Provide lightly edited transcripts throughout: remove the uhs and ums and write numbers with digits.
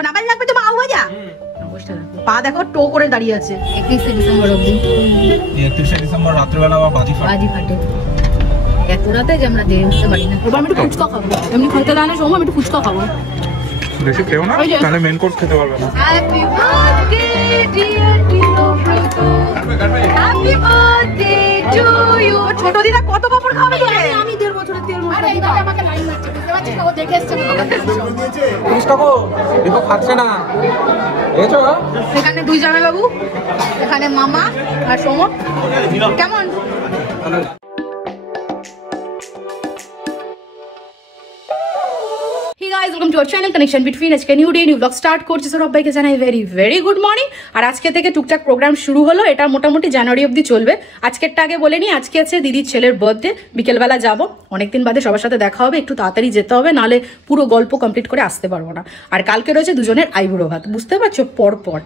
এখন আবার লাগবে তো পাও ভাজা। পা দেখো টো করে দাঁড়িয়ে আছে। 31 ডিসেম্বর অবধি। 31 ডিসেম্বর রাত্রিবেলা আবার বাজি ফাটে। এত রাতে যে আমরা দেরি হতে পারি না। এবার আমি একটু ফুচকা খাবো। এমনি খাইতে দাও না সময় আমি একটু ফুচকা খাবো। বেশি খেও না তাহলে মেন কোর্স খেতে পারবে না। Happy birthday dear Tinobrata. Happy birthday to you. ছোট দিদা কত পাপড় খাবে তুমি? আমি 1.5 বছরের তেল মশলা দিদা আমাকে লাইন মারছে। বুঝতে পারছিস ও দেখে এসেছে। পুলিশটা কো দেখো খাচ্ছে না। এসো এখানে দুই জামাই বাবু, এখানে মামা আর সোমন। কেমন? guys, welcome to our channel Connection Between HK New Day, new vlog start করছি। সবাইকে জানাই ভেরি ভেরি গুড মর্নিং। আর আজকে থেকে টুকটাক প্রোগ্রাম শুরু হলো। এটা মোটামুটি জানুয়ারি অবধি চলবে। আজকেরটা আগে বলে নিই, আজকে আছে দিদির ছেলের বার্থডে। বিকেলবেলা যাব, অনেকদিন বাদে সবার সাথে দেখা হবে। একটু তাড়াতাড়ি যেতে হবে, নাহলে পুরো গল্প কমপ্লিট করে আসতে পারবো না। আর কালকে রয়েছে দুজনের আইবুড়ো ভাত, বুঝতে পারছো? পরপর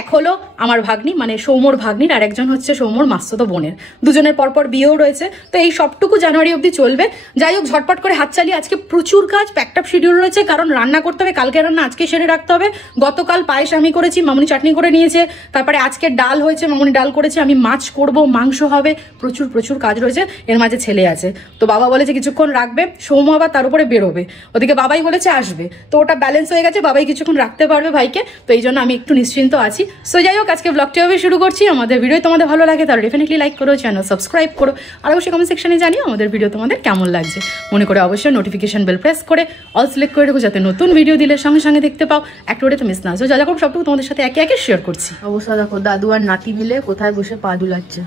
এক হলো আমার ভাগ্নি, মানে সৌমর ভাগ্নির, আর একজন হচ্ছে সৌমর মাসতো বোনের। দুজনের পরপর বিয়েও রয়েছে। তো এই সবটুকু জানুয়ারি অবধি চলবে। যাই হোক, ঝটপট করে হাত চালিয়ে আজকে প্রচুর কাজ, প্যাকড আপ শিডিউল রয়েছে। কারণ রান্না করতে হবে, কালকে রান্না আজকে সেরে রাখতে হবে। গতকাল পায়েস আমি করেছি, মামুনি চাটনি করে নিয়েছে। তারপরে আজকে ডাল হয়েছে, মামুনি ডাল করেছে। আমি মাছ করব, মাংস হবে, প্রচুর প্রচুর কাজ রয়েছে। এর মাঝে ছেলে আছে, তো বাবা বলেছে কিছুক্ষণ রাখবে। সৌম্য আবার তার উপরে বেরোবে, ওদিকে বাবাই বলেছে আসবে। তো ওটা ব্যালেন্স হয়ে গেছে, বাবাই কিছুক্ষণ রাখতে পারবে ভাইকে। তো এই জন্য আমি একটু নিশ্চিন্ত আছি। সো যাই হোক, আজকে ব্লগটি হবে শুরু করছি। আমাদের ভিডিও তোমাদের ভালো লাগে তাহলে ডেফিনেটলি লাইক করো, চ্যানেল সাবস্ক্রাইব করো, আর অবশ্যই কমেন্ট সেকশনে জানিও আমাদের ভিডিও তোমাদের কেমন লাগছে। মনে করে অবশ্যই নোটিফিকেশন বেল প্রেস করে অল সিলেক্ট করে রেখো, যাতে নতুন ভিডিও দিলে সঙ্গে সঙ্গে দেখতে পাও। একটা ওটা তো মিস না। যা যা করবো সবটুকু তোমাদের সাথে একে একে শেয়ার করছি। অবস্থা দেখো, দাদু আর নাতি মিলে কোথায় বসে পা দুলাচ্ছে।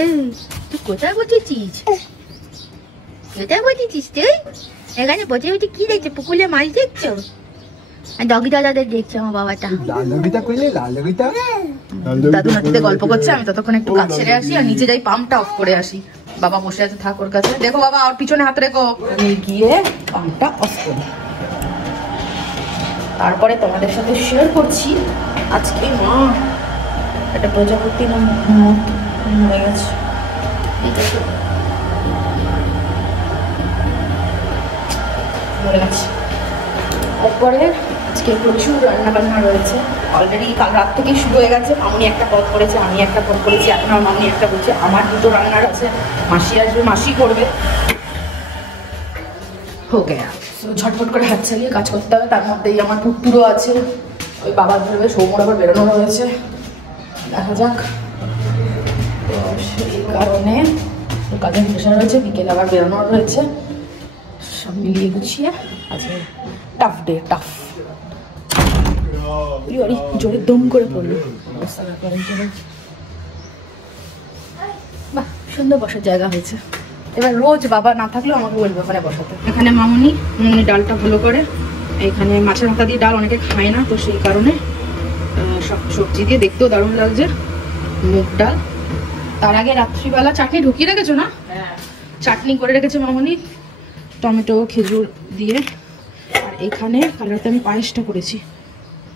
এই তুই কোথায় বসেছিস? কোথায় বসেছিস তুই? এখানে বসে বসে কি দেখছো? পুকুরে মাছ দেখছো? ডগি দাদাদের দেখছে আমার বাবাটা। দাদু নাতিতে গল্প করছে, আমি ততক্ষণ একটু কাজ ছেড়ে আসি আর নিচে যাই, পাম্পটা অফ করে আসি। বাবা বসে আছে থাক ওর কাছে। দেখো বাবা, ওর পিছনে হাত রেখো। আমি গিয়ে পাম্পটা অফ করি, তারপরে তোমাদের সাথে শেয়ার করছি। আজকে মা একটা প্রজাপতি না মরে গেছে। তারপরে আজকে প্রচুর রান্না বান্না রয়েছে। অলরেডি কাল রাত থেকেই শুরু হয়ে গেছে। মামুনি একটা পদ করেছে, আমি একটা পদ করেছি। এখন আমার মামুনি একটা বলছে, আমার দুটো রান্নার আছে, মাসি আসবে, মাসি করবে। হো গেয়া। ঝটফট করে হাত চালিয়ে কাজ করতে হবে। তার মধ্যেই আমার টুকটুরো আছে, ওই বাবা ধরবে। সৌমর আবার বেরোনো রয়েছে, দেখা যাক। তো সেই কারণে কাজের প্রেশার রয়েছে, বিকেলে আবার বেরোনোর রয়েছে। সব মিলিয়ে গুছিয়ে আজকে টাফ ডে, টাফ। জোরে দম করে পড়লো। বাহ, সুন্দর বসার জায়গা হয়েছে। এবার রোজ বাবা না থাকলেও আমাকে বলবে ওখানে বসাতে। এখানে মামুনি ডালটা ভালো করে, এখানে মাছের মাথা দিয়ে ডাল অনেকে খায় না, তো সেই কারণে সব সবজি দিয়ে, দেখতেও দারুণ লাগছে। মুগ ডাল। তার আগে রাত্রিবেলা চাটনি ঢুকিয়ে রেখেছো না? চাটনি করে রেখেছে মামুনি, টমেটো খেজুর দিয়ে। আর এখানে কাল রাতে আমি পায়েসটা করেছি,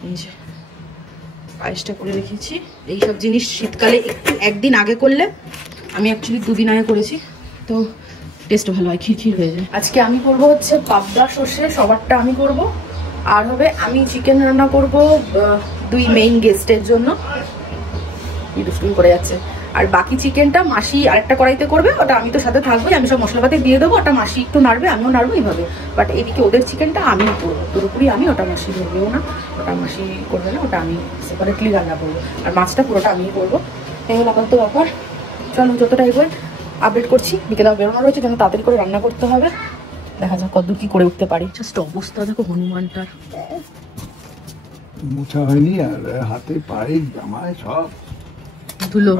এই যে পায়েসটা করে রেখেছি। এইসব জিনিস শীতকালে একটু একদিন আগে করলে, আমি অ্যাকচুয়ালি 2 দিন আগে করেছি, তো টেস্ট ভালো হয়, খিরখির হয়ে যায়। আজকে আমি করবো হচ্ছে পাবদা সর্ষে, সবারটা আমি করব। আর হবে আমি চিকেন রান্না করব 2 মেইন গেস্টের জন্য। দুষ্টুমি করে যাচ্ছে। আর বাকি চিকেনটা মাসি আরেকটা কড়াইতে করবে, ওটা আমি তো সাথে থাকবোই। আমি সব মশলাপাতি দিয়ে দেবো, ওটা মাসি একটু নাড়বে, আমিও নাড়বো, এইভাবে। বাট এদিকে ওদের চিকেনটা আমি করবো পুরোপুরি আমি, ওটা মাসি ধরবেও না, ওটা মাসি করবে না, ওটা আমি সেপারেটলি রান্না করবো। আর মাছটা পুরোটা আমিই করবো। এই হলো আপাতত ব্যাপার। চলো যতটা এগোয় আপডেট করছি। বিকেলে বেরোনো রয়েছে, যেন তাড়াতাড়ি করে রান্না করতে হবে। দেখা যাক কতদূর কি করে উঠতে পারি। জাস্ট অবস্থা দেখো হনুমানটার, মোছা হয়নি আর হাতে পায়ে জামায় সব ধুলো।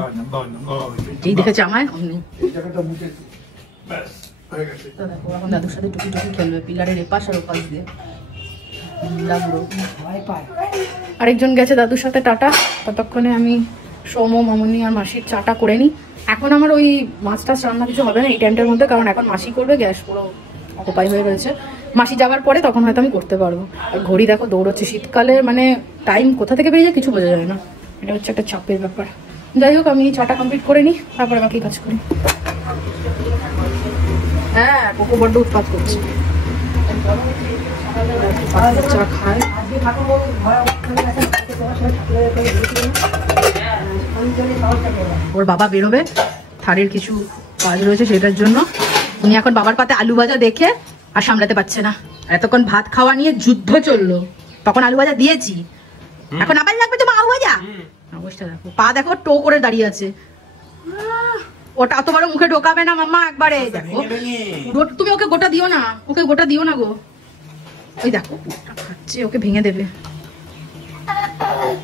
এই দেখেছে আমায় এখন দাদুর সাথে টুকি টুকি খেলবে, পিলারের এপাশ আর ওপাশ দিয়ে। আরেকজন গেছে দাদুর সাথে টাটা। ততক্ষণে আমি সৌম, মামুনি আর মাসির চাটা করে নিই। এখন আমার ওই মাছ টাছ রান্না কিছু হবে না এই টাইমটার মধ্যে, কারণ এখন মাসি করবে। গ্যাস পুরো অকুপাই হয়ে রয়েছে। মাসি যাওয়ার পরে তখন হয়তো আমি করতে পারবো। আর ঘড়ি দেখো দৌড়চ্ছে, শীতকালে মানে টাইম কোথা থেকে বেরিয়ে যায় কিছু বোঝা যায় না। এটা হচ্ছে একটা চাপের ব্যাপার। যাই হোক, আমি চাটা কমপ্লিট করে নিই, তারপরে বাকি কাজ করি। হ্যাঁ, কোকো বড্ড উৎপাত করছে। চা খায়। ওর বাবা বেরোবে, থারের কিছু কাজ রয়েছে সেটার জন্য। উনি এখন বাবার পাতে আলু ভাজা দেখে আর সামলাতে পারছে না। এতক্ষণ ভাত খাওয়া নিয়ে যুদ্ধ চললো, তখন আলু ভাজা দিয়েছি, এখন আবার লাগবে তোমার আলু ভাজা। অবস্থা দেখো, পা দেখো টো করে দাঁড়িয়ে আছে। ওটা অত বড় মুখে ঢোকাবে না মাম্মা একবারে। দেখো তুমি ওকে গোটা দিও না, ওকে গোটা দিও না গো। ওই দেখো খাচ্ছে, ওকে ভেঙে দেবে।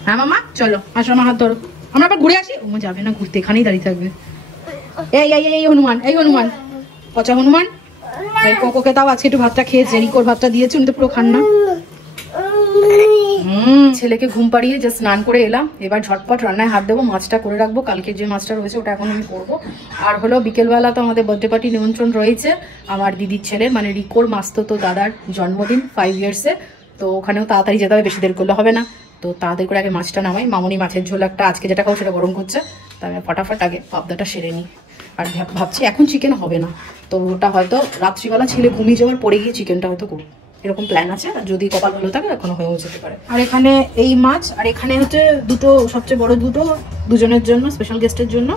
হ্যাঁ মাম্মা চলো, আসো আমার হাত ধরো, আমরা আবার ঘুরে আসি। ও যাবে না ঘুরতে, এখানেই দাঁড়িয়ে থাকবে। এই এই এই হনুমান, এই হনুমান, পচা হনুমান। কোকোকে তাও আজকে একটু ভাতটা খেয়েছে, রিকোর ভাতটা দিয়েছে, উনি তো পুরো খান না। ছেলেকে ঘুম পাড়িয়ে যে স্নান করে এলাম, এবার ঝটপট রান্নায় হাত দেবো। মাছটা করে রাখবো, কালকে যে মাছটা রয়েছে ওটা এখন আমি করবো। আর হলো বিকেলবেলা তো আমাদের বার্থডে পার্টি নিমন্ত্রণ রয়েছে আমার দিদির ছেলের, মানে রিকোর মাস্তুতো দাদার জন্মদিন 5 ইয়ার্সে। তো ওখানেও তাড়াতাড়ি যেতে হবে, বেশি দেরি করলে হবে না। তো তাড়াতাড়ি করে আগে মাছটা নামাই। মামনি মাছের ঝোল একটা আজকে যেটা খাও সেটা গরম করছে, তাই আমি ফটাফট আগে পাবদাটা সেরে নিই। আর ভাবছি এখন চিকেন হবে না, তো ওটা হয়তো রাত্রিবেলা ছেলে ঘুমিয়ে যাওয়ার পরে গিয়ে চিকেনটা হয়তো করবো, এরকম প্ল্যান আছে। আর যদি কপাল ভালো থাকে এখনো হয়েও যেতে পারে। আর এখানে এই মাছ, আর এখানে হচ্ছে দুটো সবচেয়ে বড় দুটো দুজনের জন্য, স্পেশাল গেস্টের জন্য।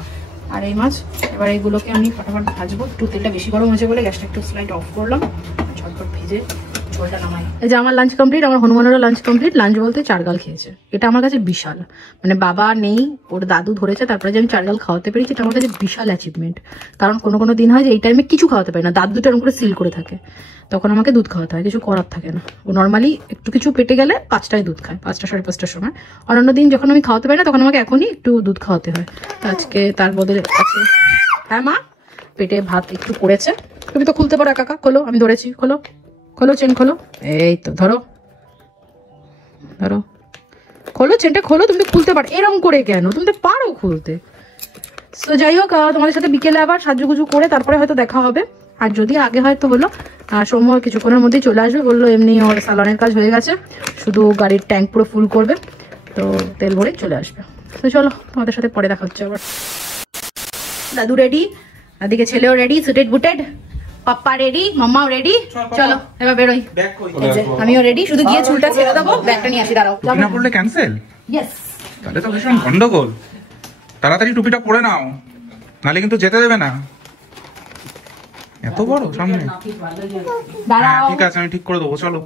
আর এই মাছ এবার এইগুলোকে আমি ফটাফট ভাজবো। একটু তেলটা বেশি গরম হয়েছে বলে গ্যাসটা একটু স্লাইড অফ করলাম, ঝটপট ভেজে ঝোলটা নামাই। এই যে আমার লাঞ্চ কমপ্লিট, আমার হনুমানেরও লাঞ্চ কমপ্লিট। লাঞ্চ বলতে 4 গাল খেয়েছে, এটা আমার কাছে বিশাল। মানে বাবা নেই, ওর দাদু ধরেছে, তারপরে যে আমি 4 গাল খাওয়াতে পেরেছি, এটা আমার কাছে বিশাল অ্যাচিভমেন্ট। কারণ কোনো দিন হয় যে এই টাইমে কিছু খাওয়াতে পারি না, দাদু দুটো এরকম করে সিল করে থাকে, তখন আমাকে দুধ খাওয়াতে হয়, কিছু করার থাকে না। ও নর্মালি একটু কিছু পেটে গেলে 5টায় দুধ খায়, 5টা 5:30টার সময়। অন্যান্য দিন যখন আমি খাওয়াতে পারি না তখন আমাকে এখনই একটু দুধ খাওয়াতে হয়। আজকে তার বদলে আছে। হ্যাঁ মা, পেটে ভাত একটু পড়েছে। তুমি তো খুলতে পারো কাকা, খোলো, আমি ধরেছি, খোলো খোলো চেন খোলো। এই তো ধরো ধরো, খোলো চেনটা খোলো। তুমি তো খুলতে পারো, এরকম করে কেন, তুমি তো পারো খুলতে। তো যাই হোক, তোমাদের সাথে বিকেলে আবার সাজুগুজু করে তারপরে হয়তো দেখা হবে। আর যদি আগে হয়তো হলো, সময় কিছুক্ষণের মধ্যেই চলে আসবে বললো। এমনি ওর স্যালনের কাজ হয়ে গেছে, শুধু গাড়ির ট্যাঙ্ক পুরো ফুল করবে, তো তেল ভরেই চলে আসবে। তো চলো, তোমাদের সাথে পরে দেখা হচ্ছে আবার। দাদু রেডি, এদিকে ছেলেও রেডি, সুটেড বুটেড, পাপ্পা রেডি, মাম্মাও রেডি। চলো এবার বেরোই। আমিও রেডি, শুধু গিয়ে চুলটা ছেড়ে দেবো, ব্যাগটা নিয়ে আসি। দাঁড়াও, না পড়লে ক্যান্সেল। ইয়েস, তাহলে তো ভীষণ গন্ডগোল। তাড়াতাড়ি টুপিটা পরে নাও, নালে কিন্তু যেতে দেবে না। এত বড় সামনে। হ্যাঁ ঠিক আছে, আমি ঠিক করে দেবো। চলো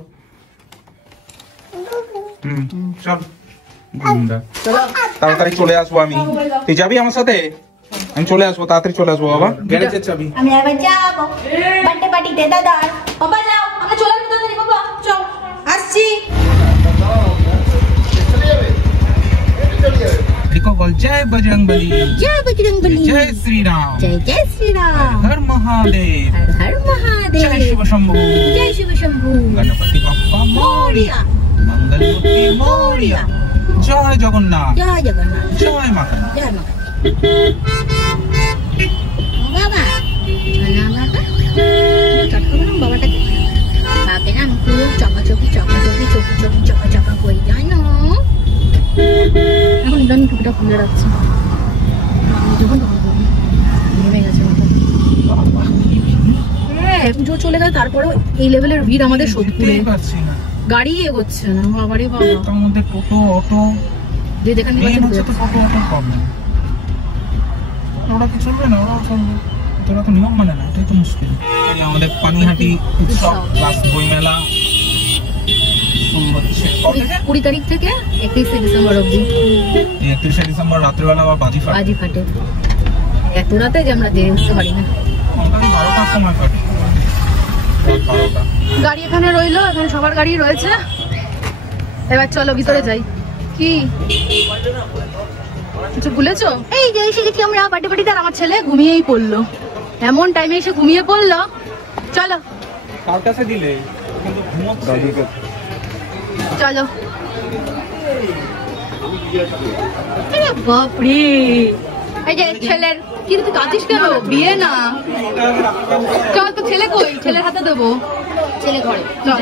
চল, তাড়াতাড়ি চলে আসবো আমি। তুই যাবি আমার সাথে? আমি চলে আসবো, তাড়াতাড়ি চলে আসবো। বাবা গ্যারেজের চাবি। আমি আবার যাবো বার্থডে পার্টিতে দাদা। বাবা যাও, আমরা চলে আসবো তাড়াতাড়ি। বাবা চল, আসছি। लिखो बोल जय बजरंगबली, जय बजरंगबली, जय श्री राम, जय जय श्री राम, हर महादेव, हर हर महादेव, जय शिव शंभू, जय शिव शंभू, गणपति बप्पा मोरिया, मंगल मूर्ति मोरिया, जय जगन्नाथ, जय जगन्नाथ, जय माता, जय माता। बाबा বাবাটা বাপের নাম খুব চকাচকি চকাচকি চকি চকি চকা চকা কই জানো। এখন ইদানি টুপিটা খুলে রাখছি, যখন নেমে গেছে পুজো চলে গেছে। তারপরেও এই লেভেলের ভিড় আমাদের সোদপুরে, গাড়ি এগোচ্ছে না। বাবারে বাবা, তার মধ্যে টোটো অটো, যে দেখেন হচ্ছে তো টোটো অটো প্রবলেম। ওরা কি চলবে না? ওরাও চলবে, তোরা তো নিয়ম মানে না, এটাই তো মুশকিল। আমাদের পানিহাটি উৎসব প্লাস বইমেলা শুরু হচ্ছে 20 তারিখ থেকে 31 ডিসেম্বর অবধি। 31 ডিসেম্বর রাত্রিবেলা আবার বাজি ফাটে। এত রাতে যে আমরা দেরি উঠতে পারি না, 12টার সময় ফাটে। গাড়ি এখানে রইলো, এখানে সবার গাড়ি রয়েছে। এবার চলো ভিতরে যাই। কি কিছু ভুলেছো? এই যে এসে দেখি আমরা বার্থডে পার্টিতে, আর আমার ছেলে ঘুমিয়েই পড়লো। এমন টাইমে এসে ঘুমিয়ে পড়লো। চলো কার কাছে দিলে? কিন্তু ঘুমোচ্ছে। চলো। আরে বাপরে, এই যে ছেলের কি তুই কাঁদিস কেন? বিয়ে না, চল তো। ছেলে কই? ছেলের হাতে দেবো। ছেলে ঘরে, চল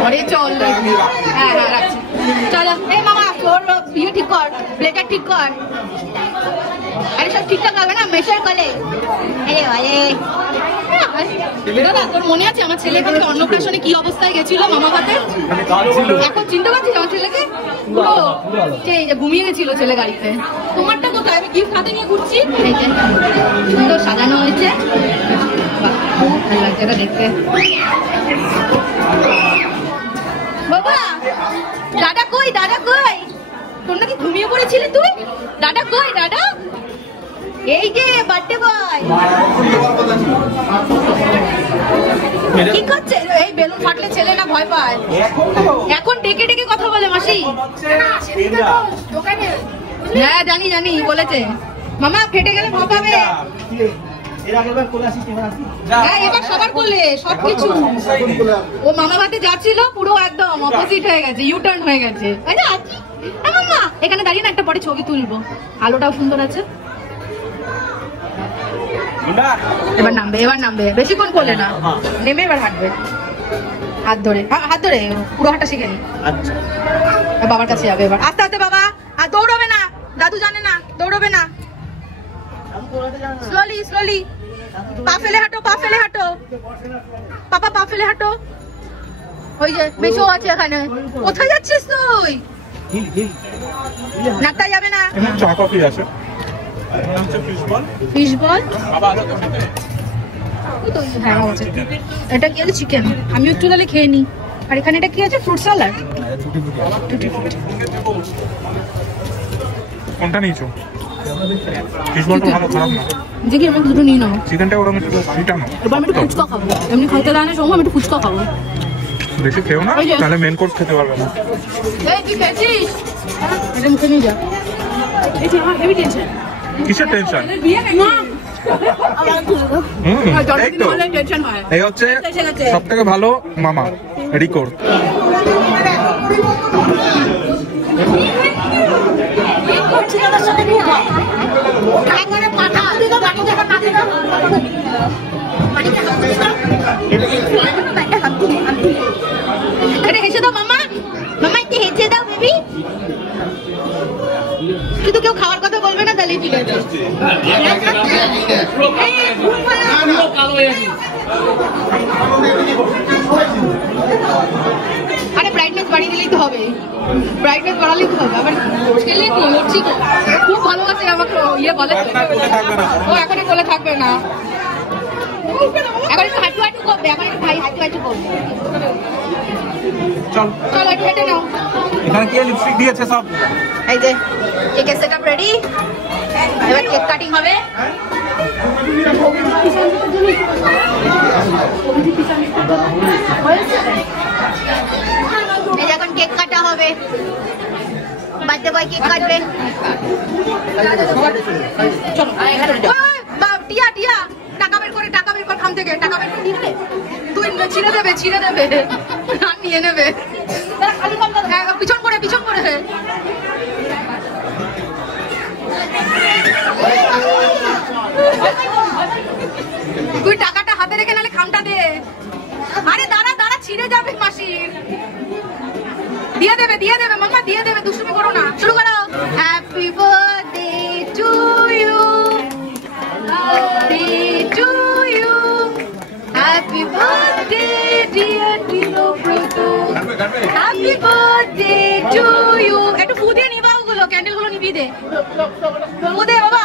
ঘরে চল। হ্যাঁ হ্যাঁ রাখছি, চলো। এই মামা তোর বিয়ে ঠিক কর, প্লেটার ঠিক কর। আরে সব ঠিকঠাক হবে না মেশার কলে দাদা তোর মনে আছে আমার ছেলে কালকে অন্নপ্রাশনে কি অবস্থায় গেছিল মামা ভাতে? এখন চিনতে পারছিস আমার ছেলেকে? পুরো সেই যে ঘুমিয়ে গেছিল ছেলে গাড়িতে। তোমারটা কোথায়? আমি গিফট হাতে নিয়ে ঘুরছি। এই যে সুন্দর সাজানো হয়েছে, খুব ভালো লাগছে এটা দেখতে। বাবা দাদা কই, দাদা কই? তোর নাকি ঘুমিয়ে পড়েছিলি তুই? দাদা কই দাদা? এই যে বার্থডে বয় কি করছে? এই বেলুন ফাটলে ছেলে না ভয় পায়? এখন ডেকে ডেকে কথা বলে মাসি। হ্যাঁ জানি জানি বলেছে মামা ফেটে গেলে ভয় পাবে। হ্যাঁ এবার সবার কোলে সবকিছু। ও মামা ভাতে যাচ্ছিল পুরো একদম অপোজিট হয়ে গেছে, ইউটার্ন হয়ে গেছে। মামা এখানে দাঁড়িয়ে না একটা পরে ছবি তুলবো, আলোটাও সুন্দর আছে। এবার নামবে, এবার নামবে, বেশিক্ষণ করলে না, নেমে এবার হাঁটবে হাত ধরে, হাত ধরে পুরো হাঁটা শিখে নি। বাবার কাছে যাবে এবার, আস্তে আস্তে বাবা। আর দৌড়বে না, দাদু জানে না দৌড়বে না, স্লোলি স্লোলি, পা ফেলে হাঁটো, পা ফেলে হাঁটো পাপা, পা ফেলে হাঁটো। ওই যে মেশো আছে এখানে। কোথায় যাচ্ছিস তুই? নাকটা যাবে না। চা কফি আছে, ফিশ বল, হ্যাঁ আছে। এটা কি আছে? চিকেন। আমি একটু তাহলে খেয়ে নি। আর এখানে এটা কি আছে? Fruit salad. কোনটা নিয়েছো? ফিশ বলটা ভালো, খারাপ না। দেখি আমাকে দুটো নিয়ে নাও। চিকেনটা ওরকম একটু ভারীটা নাও। এবার আমি একটু ফুচকা খাবো, এমনি খাইতে দেয় না সময়, আমি একটু ফুচকা খাবো। বেশি খেও না, তাহলে মেন কোর্স খেতে পারবে না। এই তুই খেয়েছিস? এটা মুখে নিয়ে যা। এই যে আমার হেভি টেনশন। কিসের টেনশন? এই হচ্ছে সব থেকে ভালো মামা রিকোর। হেসে দাও মামা, মামা একটু হেসে দাও বেবি। কিন্তু কেউ খাওয়ার কথা বলবে না, তাহলে ঠিক আছে। আরে ব্রাইটনেস বাড়িয়ে দিলেই তো হবে, ব্রাইটনেস বাড়ালেই তো হবে। আবার ছেলে তো লড়ছি তো, খুব ভালোবাসে আমাকে, ইয়ে বলে ও এখন কোলে থাকবে না, এখন একটু হাঁটু হাঁটু করবে, এখন একটু ভাই হাঁটু হাঁটু করবে। চল চল একটু হেঁটে নাও। এখানে কি লিপস্টিক দিয়েছে সব? এই যে কেকের সেটআপ রেডি, এবার কেক কাটিং হবে। এই এখন কেক কাটা হবে, বার্থডে বয় কেক কাটবে। টিয়া টিয়া টাকা বের করে, টাকা বের কর খাম থেকে, টাকা বের করে নিবে তুই, ছিঁড়ে দেবে, ছিঁড়ে দেবে আর নিয়ে নেবে। পিছন করে, পিছন করে। তুই টাকাটা হাতে রেখে নালে খামটা দে। আরে দাঁড়া দাঁড়া, ছিঁড়ে যাবে মাসির। দিয়ে দেবে, দিয়ে দেবে মামা, দিয়ে দেবে, দুষ্টুমি করো না। শুরু করো। Happy birthday to you, birthday to you, happy birthday dear Dinabrata, happy birthday to you. একটু ফু দিয়ে নিবা, ওগুলো ক্যান্ডেল গুলো নিবি দে, ফু দে বাবা।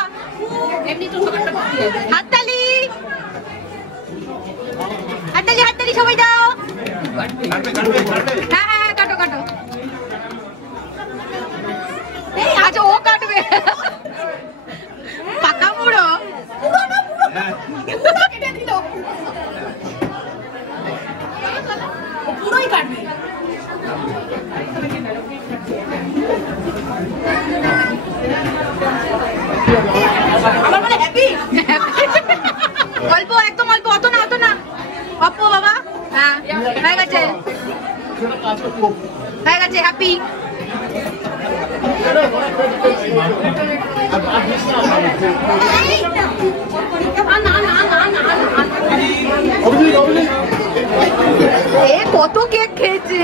হাততালি, হাততালি, হাততালি সবাই দাও। হ্যাঁ হ্যাঁ কাটো কাটো। আচ্ছা ও কাটবে, পাকা মুড়ো পুরোই কাটবে। আমার মানে হ্যাপি, অল্প একদম অল্প, অত না অত না, অল্প বাবা। হ্যাঁ হয়ে গেছে, হয়ে গেছে, হ্যাপি। কত কেক খেয়েছে।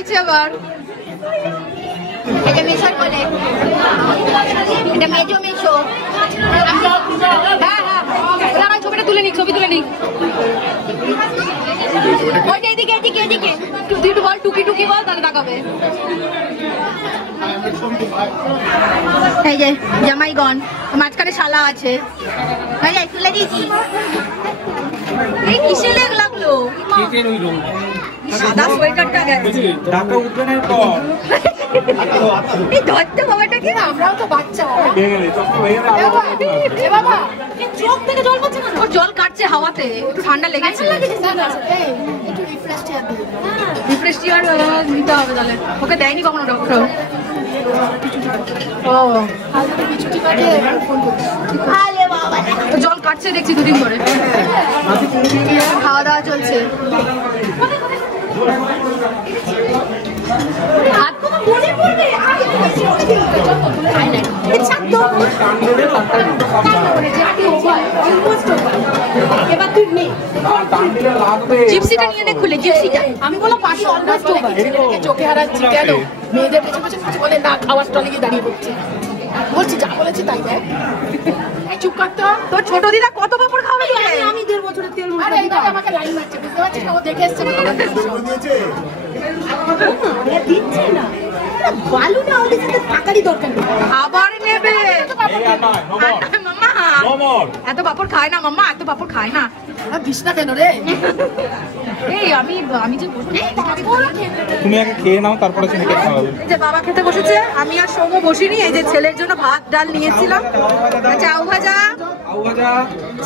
চাইছে আবার। এটা মেশার বলে, এটা মেজো মেশো। হ্যাঁ আমার ছবিটা তুলে নিক, ছবি তুলে নিক। ওইটা এদিকে এদিকে এদিকে। তুই বল টুকি টুকি বল, তাহলে তাকাবে। এই যে জামাইগণ, মাঝখানে শালা আছে। এই যে তুলে দিয়েছি। এই কিসে লেগ লাগলো? সাদা সোয়েটারটা গেছে। ঢাকা উদ্যানের পর এই ধরতে বাবাটা কি? আমরাও তো বাচ্চা। এ বাবা, চোখ থেকে জল পড়ছে কেন? ওর জল কাটছে হাওয়াতে, একটু ঠান্ডা লেগেছে। একটু রিফ্রেশ টিয়ার দিয়ে রিফ্রেশ টিয়ার নিতে হবে তাহলে। ওকে দেয়নি কখনো ডক্টর? ও আরে বাবা, জল কাটছে দেখছি দুদিন ধরে। খাওয়া দাওয়া চলছে। হাত তো মনে পড়বে। আচ্ছা তো এবার তুই নে জিপসিটা নিয়ে নে খুলে, জিপসিটা। আমি বললাম 500 অলমোস্ট ওভার। চোখে হারাচ্ছি কেন? মেয়েদের পেছনে পেছনে কিছু বলে না, খাওয়ার স্টলে গিয়ে দাঁড়িয়ে পড়ছে। বলছি যা বলেছে তাই দেখ। এই চুপ করতে। তোর ছোট দিদা কত পাপড় খাবে? আমি 1.5 বছরের তেল মশলা দিতে আমাকে লাইন মারছে, বুঝতে পারছিস না? ও দেখে এসছে দিচ্ছে না। বালু না হলে সাথে টাকারই দরকার নেই। আবার নেবে মাম্মা। এত পাপড় খায় না মাম্মা, এত পাপড় খায় না। দিস না কেন রে? এই আমি যে তুমি আগে খেয়ে নাও, তারপরে ছেলেকে খাওয়াবে। এই যে বাবা খেতে বসেছে, আমি আর সৌম্য বসিনি। এই যে ছেলের জন্য ভাত ডাল নিয়েছিলাম, আউ ভাজা।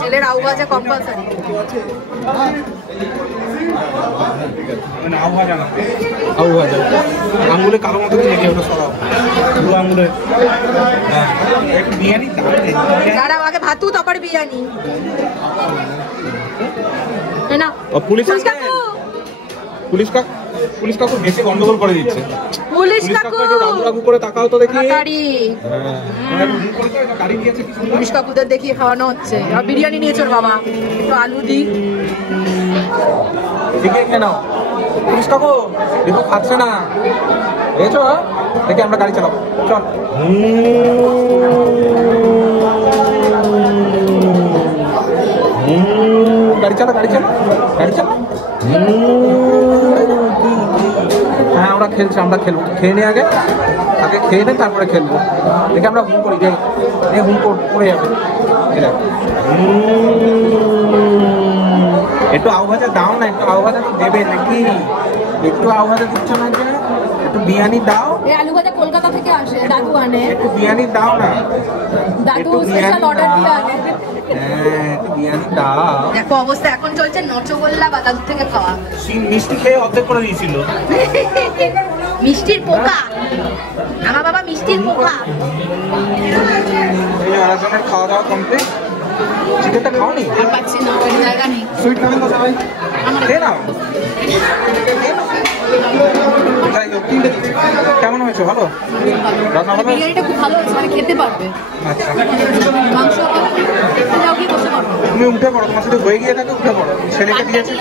ছেলের আউ ভাজা কম্পালসারি। আঙুলে কালো মতো কি লেগে ওটা সরাও, পুরো আঙুলে। একটু বিরিয়ানি দাঁড়াও, আগে ভাতু তারপরে বিরিয়ানি। না পুলিশ কাকু বেশি গন্ডগোল করে দিচ্ছে। পুলিশ কাকু একটু রাগু করে তাকাও তো দেখি। পুলিশ কাকুদের দেখিয়ে খাওয়ানো হচ্ছে। আর বিরিয়ানি নিয়েছে ওর বাবা, একটু আলু দি। দেখে খেয়ে নাও। পুলিশ কাকু দেখো খাচ্ছে না, দেখেছো? দেখে আমরা গাড়ি চালাবো, চল। গাড়ি চালা। হ্যাঁ আমরা খেলছি, আমরা খেলবো। খেয়ে নে আগে খেয়ে নে, তারপরে খেলবো। দেখে আমরা হুম করি, হুম করে যাবে। একটু আউ ভাজা দাও না, একটু আউ ভাজা তো দেবে নাকি? একটু আউ ভাজা দিচ্ছ না যে? একটু বিরিয়ানি দাও। আলু ভাজা কলকাতা থেকে আসে, দাদু আনে। একটু বিরিয়ানি দাও না, দাদু স্পেশাল অর্ডার দিয়ে আনে। হ্যাঁ একটু বিরিয়ানি দাও। দেখো অবস্থা এখন চলছে নচগোল্লা বা দাদু থেকে খাওয়া। মিষ্টি খেয়ে অর্ধেক করে দিয়েছিল। মিষ্টির পোকা, আমার বাবা মিষ্টির পোকা। এই আরেকজনের খাওয়া দাওয়া কমপ্লিট। চিকেনটা খাওনি? আর পাচ্ছি না, জায়গা নেই। সুইট খাবেন তো সবাই? খেয়ে নাও। কেমন হয়েছে? ভালো রান্না? ভালো, বিরিয়ানিটা খুব ভালো হয়েছে, মানে খেতে পারবে। আচ্ছা মাংস বসে পারবে। তুমি উঠে পড়ো, তোমার সাথে হয়ে গিয়ে থাকে, উঠে পড়ো। ছেলেকে দিয়েছে,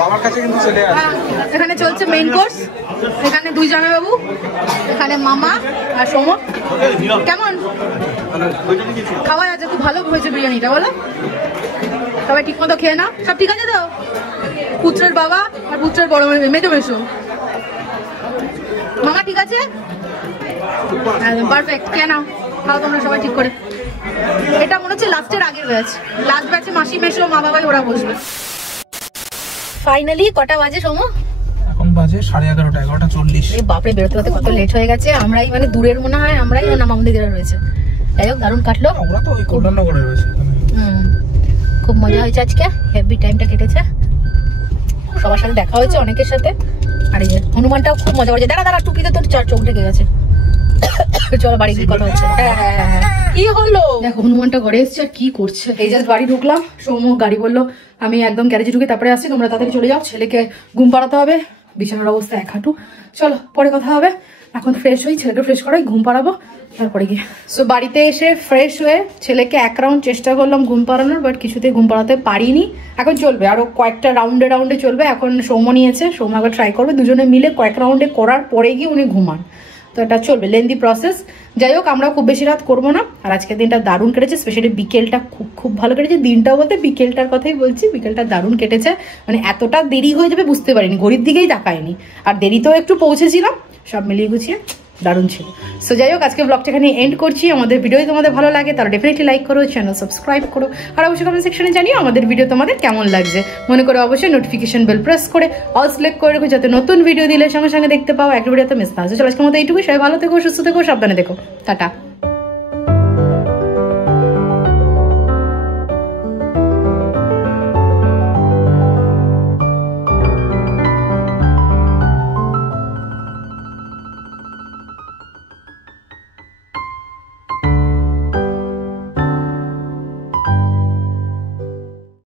বাবার কাছে কিন্তু ছেলে আছে। এখানে চলছে মেইন কোর্স। এখানে দুই জামাইবাবু, এখানে মামা আর সোম। কেমন খাওয়া আছে? খুব ভালো হয়েছে বিরিয়ানিটা, বলো? সবাই ঠিক মতো খেয়ে না? সব ঠিক আছে তো? পুত্রের বাবা আর পুত্রের বড় মেজো মেশো, মামা ঠিক আছে? পারফেক্ট। খেয়ে নাও, খাও তোমরা সবাই ঠিক করে। এটা মনে হচ্ছে লাস্টের আগের ব্যাচ। লাস্ট ব্যাচে মাসি মেশো মা বাবাই ওরা বসবে। ফাইনালি কটা বাজে সোম? এখন বাজে 11:30, 11:40। এই বাপরে, বেরোতে বেরোতে কত লেট হয়ে গেছে। আমরাই মানে দূরের মনে হয়, আমরাই না মামুদিদিরা রয়েছে। যাই হোক দারুণ কাটলো। ওরা তো ওই কল্যাণনগরে রয়েছে। খুব মজা হয়েছে আজকে, হেভি টাইমটা কেটেছে। সবার সাথে দেখা হয়েছে, অনেকের সাথে। আর এই যে হনুমানটাও খুব মজা করেছে। দাঁড়া টুপিতে তোর চোখ ঢেকে গেছে। চলো বাড়ি গিয়ে কথা হচ্ছে। কি হলো? দেখো হনুমানটা ঘরে এসছে আর কি করছে। এই জাস্ট বাড়ি ঢুকলাম, সৌম্য গাড়ি বললো আমি একদম গ্যারেজে ঢুকে তারপরে আসছি, তোমরা তাড়াতাড়ি চলে যাও, ছেলেকে ঘুম পাড়াতে হবে, বিছানার অবস্থা এক হাঁটু। চলো পরে কথা হবে। এখন ফ্রেশ হই, ছেলেকে ফ্রেশ করাই, ঘুম পাড়াবো, তারপরে গিয়ে। সো বাড়িতে এসে ফ্রেশ হয়ে ছেলেকে এক রাউন্ড চেষ্টা করলাম ঘুম পাড়ানোর, বাট কিছুতেই ঘুম পাড়াতে পারিনি। এখন চলবে, আরো কয়েকটা রাউন্ডে চলবে। এখন সৌম্য নিয়েছে, সৌম্য আবার ট্রাই করবে, দুজনে মিলে কয়েক রাউন্ডে করার পরে গিয়ে উনি ঘুমান। তো এটা চলবে, লেন্দি প্রসেস। যাই হোক, আমরা খুব বেশি রাত করবো না। আর আজকের দিনটা দারুণ কেটেছে, স্পেশালি বিকেলটা খুব ভালো কেটেছে। দিনটা বলতে বিকেলটার কথাই বলছি, বিকেলটা দারুণ কেটেছে। মানে এতটা দেরি হয়ে যাবে বুঝতে পারিনি, ঘড়ির দিকেই তাকাইনি। আর দেরিতেও একটু পৌঁছেছিলাম, সব মিলিয়ে গুছিয়ে দারুণ ছিল। সো যাই হোক, আজকে ব্লগটা এখানে এন্ড করছি। আমাদের ভিডিও তোমাদের ভালো লাগে তাহলে ডেফিনেটলি লাইক করো, চ্যানেল সাবস্ক্রাইব করো, আর অবশ্যই কমেন্ট সেকশনে জানিও আমাদের ভিডিও তোমাদের কেমন লাগছে। মনে করো অবশ্যই নোটিফিকেশন বেল প্রেস করে অল সিলেক্ট করে রাখো, যাতে নতুন ভিডিও দিলে সঙ্গে সঙ্গে দেখতে পাও, একটা ভিডিওতে মিস না হয়। চলো আজকের মতো এইটুকু। সবাই ভালো থেকো, সুস্থ থেকো, সাবধানে থেকো, টাটা।